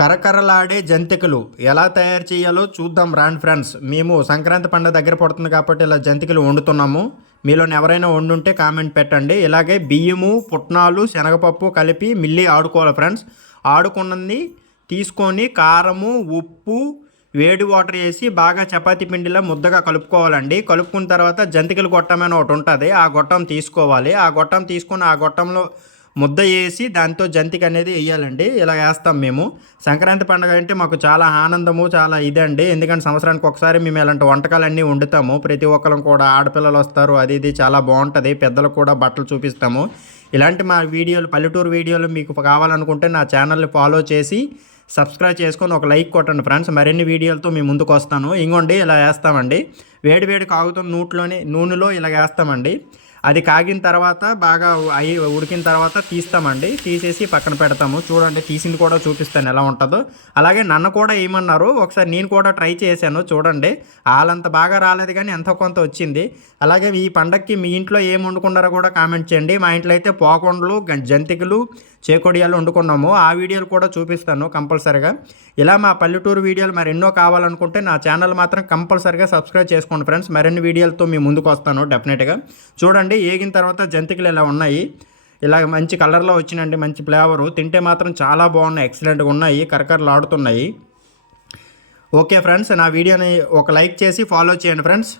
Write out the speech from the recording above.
కరకరలాడే జంతికలు ఎలా తయారు చేయాలో చూద్దాం రాండి ఫ్రెండ్స్. మేము సంక్రాంతి పండుగ దగ్గర పడుతుంది కాబట్టి ఇలా జంతికలు వండుతున్నాము. మీలోని ఎవరైనా వండుంటే కామెంట్ పెట్టండి. ఇలాగే బియ్యము, పుట్నాలు, శనగపప్పు కలిపి మిల్లి ఆడుకోవాలి ఫ్రెండ్స్. ఆడుకున్నది తీసుకొని కారము, ఉప్పు, వేడి వాటర్ వేసి బాగా చపాతీ పిండిలో ముద్దగా కలుపుకోవాలండి. కలుపుకున్న తర్వాత జంతికలు గొట్టమైన ఒకటి ఉంటుంది, ఆ గొట్టం తీసుకోవాలి. ఆ గొట్టం తీసుకొని ఆ గొట్టంలో ముద్ద వేసి దాంతో జంతిక అనేది వేయాలండి. ఇలా వేస్తాం మేము. సంక్రాంతి పండుగ అంటే మాకు చాలా ఆనందము, చాలా ఇదండి. ఎందుకంటే సంవత్సరానికి ఒకసారి మేము ఇలాంటి వంటకాలన్నీ వండుతాము. ప్రతి ఒక్కరం కూడా ఆడపిల్లలు వస్తారు, అది ఇది చాలా బాగుంటుంది. పెద్దలకు కూడా బట్టలు చూపిస్తాము. ఇలాంటి మా వీడియోలు, పల్లెటూరు వీడియోలు మీకు కావాలనుకుంటే నా ఛానల్ని ఫాలో చేసి సబ్స్క్రైబ్ చేసుకొని ఒక లైక్ కొట్టండి ఫ్రెండ్స్. మరిన్ని వీడియోలతో మీ ముందుకు వస్తాను. ఇంకోండి ఇలా వేస్తామండి. వేడి వేడి కాగుతున్న నూనెలో ఇలా వేస్తామండి. అది కాగిన తర్వాత బాగా ఉడికిన తర్వాత తీస్తామండి. తీసేసి పక్కన పెడతాము. చూడండి, తీసింది కూడా చూపిస్తాను ఎలా ఉంటుందో. అలాగే నన్ను కూడా ఏమన్నారు, ఒకసారి నేను కూడా ట్రై చేశాను. చూడండి, వాళ్ళంత బాగా రాలేదు కానీ ఎంతో కొంత వచ్చింది. అలాగే ఈ పండగకి మీ ఇంట్లో ఏం వండుకున్నారో కూడా కామెంట్ చేయండి. మా ఇంట్లో అయితే పోకొండలు, జంతికలు, చేకొడియాలు వండుకున్నాము. ఆ వీడియోలు కూడా చూపిస్తాను కంపల్సరిగా. ఇలా మా పల్లెటూరు వీడియోలు మరెన్నో కావాలనుకుంటే నా ఛానల్ మాత్రం కంపల్సరిగా సబ్స్క్రైబ్ చేసుకోండి ఫ్రెండ్స్. మరిన్ని వీడియోలతో మీ ముందుకు వస్తాను డెఫినెట్గా. చూడండి, ఏగిన తర్వాత జంతికలు ఇలా ఉన్నాయి. ఇలా మంచి కలర్లో వచ్చినండి, మంచి ఫ్లేవరు. తింటే మాత్రం చాలా బాగున్నాయి, ఎక్సలెంట్గా ఉన్నాయి, కరకరలాడుతున్నాయి. ఓకే ఫ్రెండ్స్, నా వీడియోని ఒక లైక్ చేసి ఫాలో చేయండి ఫ్రెండ్స్.